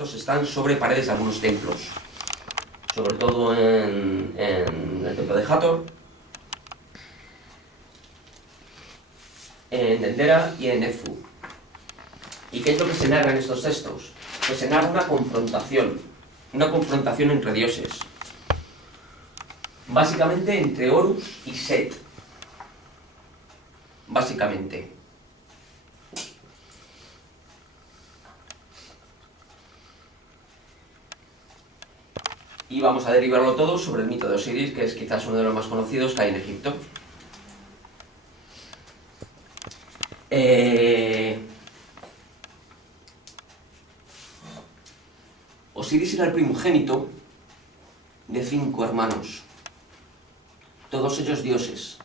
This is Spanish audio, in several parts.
estos están sobre paredes de algunos templos, sobre todo en el templo de Hathor, en Dendera y en Edfu. ¿Y qué es lo que se narra en estos textos? Pues se narra una confrontación entre dioses, básicamente entre Horus y Set, básicamente. Y vamos a derivarlo todo sobre el mito de Osiris, que es quizás uno de los más conocidos que hay en Egipto. Osiris era el primogénito de 5 hermanos, todos ellos dioses.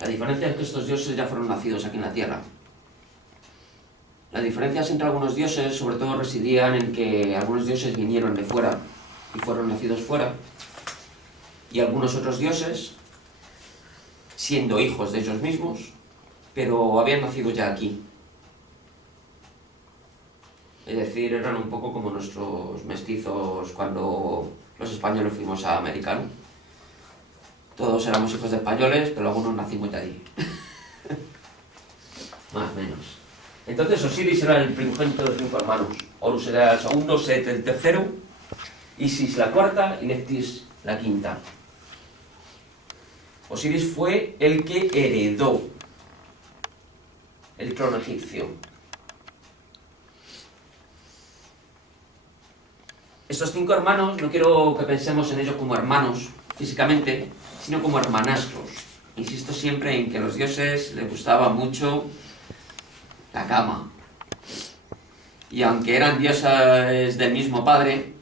La diferencia es que estos dioses ya fueron nacidos aquí en la Tierra. Las diferencias entre algunos dioses sobre todo residían en que algunos dioses vinieron de fuera y fueron nacidos fuera, y algunos otros dioses, siendo hijos de ellos mismos, pero habían nacido ya aquí. Es decir, eran un poco como nuestros mestizos cuando los españoles fuimos a América, ¿no? Todos éramos hijos de españoles, pero algunos nacimos ya allí. Más o menos. Entonces Osiris era el primogénito de 5 hermanos. Horus era el segundo, Set el tercero, Isis la cuarta y Neftis la quinta. Osiris fue el que heredó el trono egipcio. Estos 5 hermanos, no quiero que pensemos en ellos como hermanos físicamente, sino como hermanastros. Insisto siempre en que a los dioses les gustaba mucho la cama. Y aunque eran diosas del mismo padre,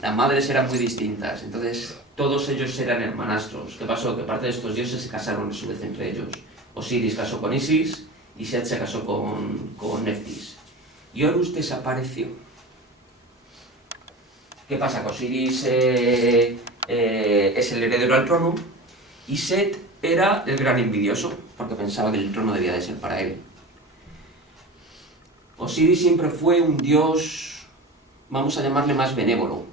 las madres eran muy distintas. Entonces, todos ellos eran hermanastros. ¿Qué pasó? Que parte de estos dioses se casaron a su vez entre ellos. Osiris casó con Isis y Set se casó con Neftis. Y Horus desapareció. ¿Qué pasa? Que Osiris es el heredero al trono y Set era el gran envidioso, porque pensaba que el trono debía de ser para él. Osiris siempre fue un dios, vamos a llamarle más benévolo,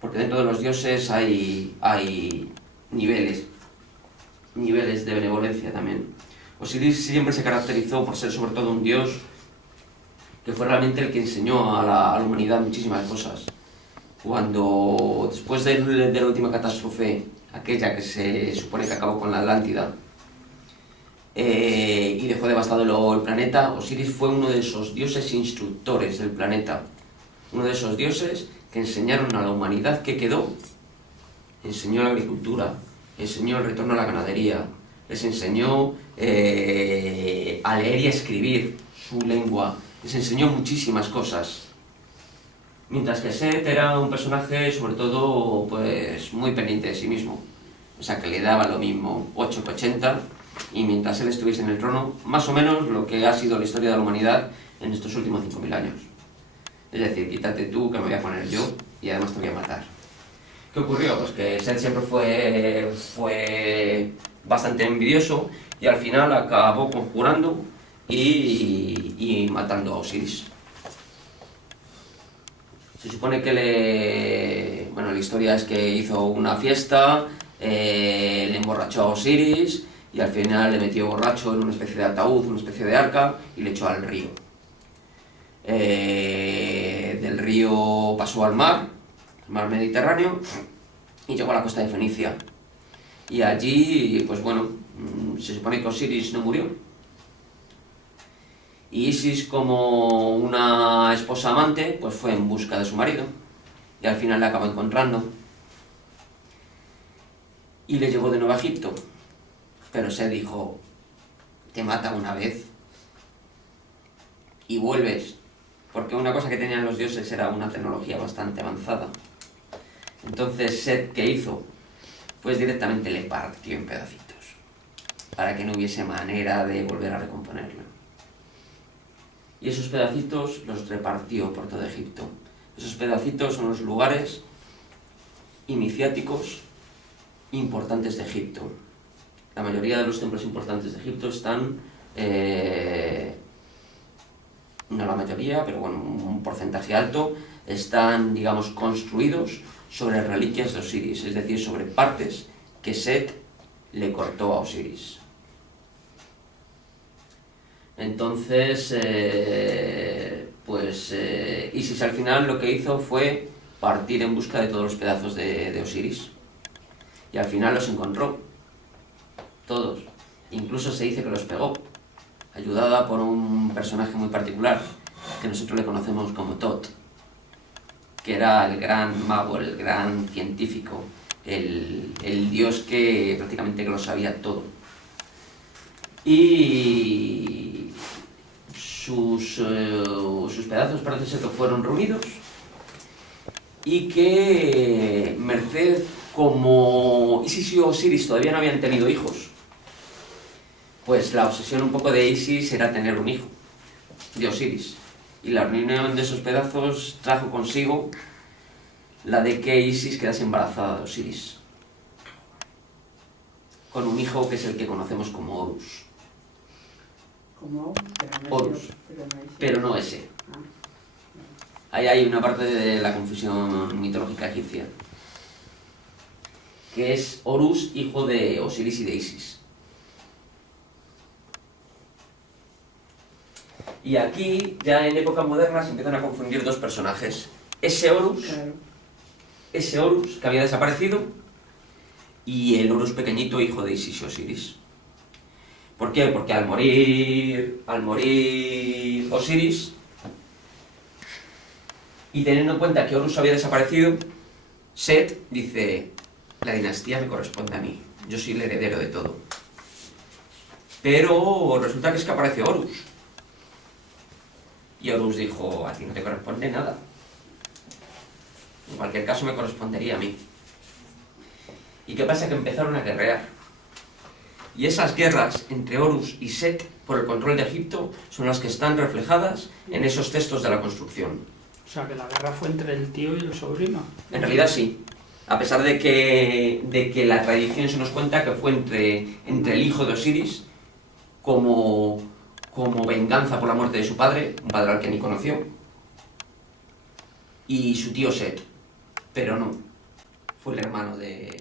porque dentro de los dioses hay niveles de benevolencia también. Osiris siempre se caracterizó por ser sobre todo un dios que fue realmente el que enseñó a la humanidad muchísimas cosas. Cuando, después de la última catástrofe, aquella que se supone que acabó con la Atlántida, y dejó devastado el planeta, Osiris fue uno de esos dioses instructores del planeta. Uno de esos dioses que enseñaron a la humanidad que quedó, enseñó la agricultura, enseñó el retorno a la ganadería, les enseñó a leer y a escribir su lengua, les enseñó muchísimas cosas. Mientras que Set era un personaje, sobre todo, pues muy pendiente de sí mismo. O sea, que le daba lo mismo 8 que 80, y mientras él estuviese en el trono, más o menos lo que ha sido la historia de la humanidad en estos últimos 5.000 años. Es decir, quítate tú que me voy a poner yo y además te voy a matar. ¿Qué ocurrió? Pues que Set siempre fue bastante envidioso y al final acabó conjurando y matando a Osiris. Se supone que la historia es que hizo una fiesta, le emborrachó a Osiris y al final le metió borracho en una especie de ataúd, una especie de arca y le echó al río. Del río pasó al mar Mediterráneo, y llegó a la costa de Fenicia. Y allí, pues bueno, se supone que Osiris no murió. Y Isis, como una esposa amante, pues fue en busca de su marido y al final le acabó encontrando y le llevó de nuevo a Egipto. Pero se dijo, te mata una vez y vuelves, porque una cosa que tenían los dioses era una tecnología bastante avanzada. Entonces Set, ¿qué hizo? Pues directamente le partió en pedacitos para que no hubiese manera de volver a recomponerlo. Y esos pedacitos los repartió por todo Egipto. Esos pedacitos son los lugares iniciáticos importantes de Egipto. La mayoría de los templos importantes de Egipto están no la mayoría, pero bueno, un porcentaje alto, están, digamos, construidos sobre reliquias de Osiris, es decir, sobre partes que Set le cortó a Osiris. Entonces, Isis al final lo que hizo fue partir en busca de todos los pedazos de Osiris. Y al final los encontró, todos. Incluso se dice que los pegó, ayudada por un personaje muy particular, que nosotros le conocemos como Tot, que era el gran mago, el gran científico, el dios que prácticamente que lo sabía todo. Y sus pedazos parece ser que fueron reunidos y que merced, como Isis y Osiris todavía no habían tenido hijos, pues la obsesión un poco de Isis era tener un hijo de Osiris, y la reunión de esos pedazos trajo consigo la de que Isis quedase embarazada de Osiris, con un hijo que es el que conocemos como Horus. Como Horus, pero no ese. Ahí hay una parte de la confusión mitológica egipcia, que es Horus, hijo de Osiris y de Isis. Y aquí, ya en época moderna, se empiezan a confundir dos personajes. Ese Horus que había desaparecido, y el Horus pequeñito, hijo de Isis y Osiris. ¿Por qué? Porque al morir Osiris, y teniendo en cuenta que Horus había desaparecido, Set dice: la dinastía me corresponde a mí, yo soy el heredero de todo. Pero resulta que es que aparece Horus. Y Horus dijo: a ti no te corresponde nada. En cualquier caso me correspondería a mí. ¿Y qué pasa? Que empezaron a guerrear. Y esas guerras entre Horus y Set por el control de Egipto son las que están reflejadas en esos textos de la construcción. O sea, que la guerra fue entre el tío y el sobrino. En realidad sí. A pesar de que la tradición se nos cuenta que fue entre el hijo de Osiris, como venganza por la muerte de su padre, un padre al que ni conoció, y su tío Set. Pero no, fue el hermano de